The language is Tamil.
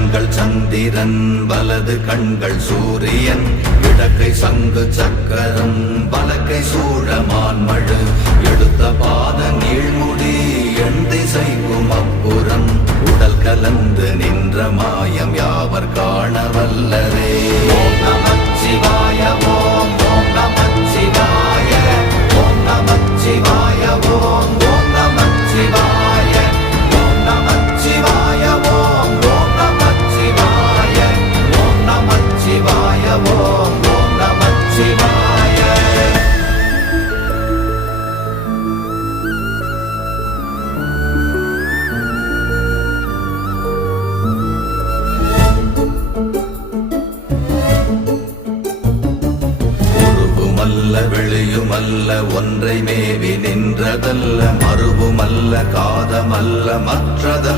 கண்கள் சந்திரன் வலது கண்கள் சூரியன் இடக்கை சங்கு சக்கரம் வலக்கை சூழமான்மழு எடுத்த பாத நீழ்முடி எண் திசைக்கும் அப்புறம் உடல் கலந்து நின்ற மாயம் யாவர் காண வல்லரே. ஓம் நமச்சிவாய ஓம் ஓம் நமச்சிவாய ஓம் நமச்சிவாய ஓம் ஓம் நமச்சிவாய ஓம் நமச்சிவாய ஓம் ஓம் நமச்சிவாய ஓம் நமச்சிவாய ஓம் ஓம் நமச்சிவாய. வெளியுமல்ல ஒன்றை மேவி நின்றதல்ல மறுவுமல்ல காதமல்ல மற்றத